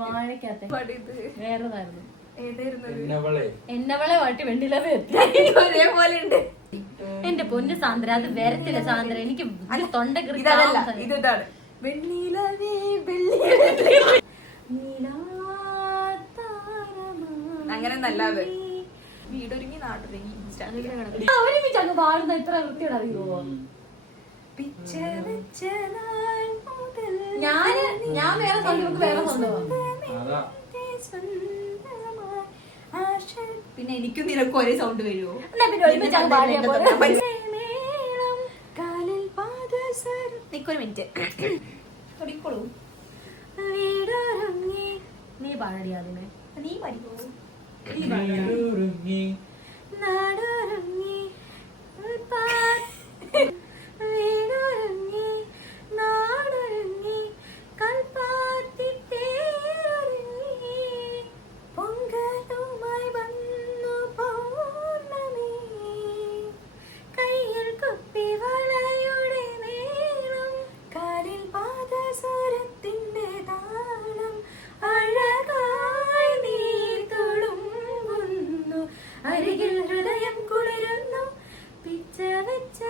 വാഴക്കകത്തെ വേറെതായിരുന്നു. എന്നവളെ വാട്ടി വെണ്ണിലവേ ഒരേപോലെ ഉണ്ട്. എന്റെ പൊന്ന് സാന്ദ്ര, അത് വരത്തില്ല സാന്ദ്ര. എനിക്ക് തൊണ്ട ഇതാണ് വെണ്ണിലവേ അങ്ങനെ നല്ലത്. വീടൊരുങ്ങി നാട്ടൊരുങ്ങി ഒരുമിച്ച് അങ്ങ് പാടുന്ന ഇത്ര വൃത്തിയോട് അറിയുമോ? ഞാൻ വേറെ സൗണ്ട് വേറെ സൗണ്ട്. പിന്നെ എനിക്കും നിനക്കും ഒരേ സൗണ്ട് വരുമോ? നിക്കൊരു മിനിറ്റ് തുടങ്ങിക്കോളൂ. നീ പാടടി അതിനെ. നീ പഠിക്കൂ. അരികിൽ ഹൃദയം കുളിരുന്നു പിച്ച വെച്ച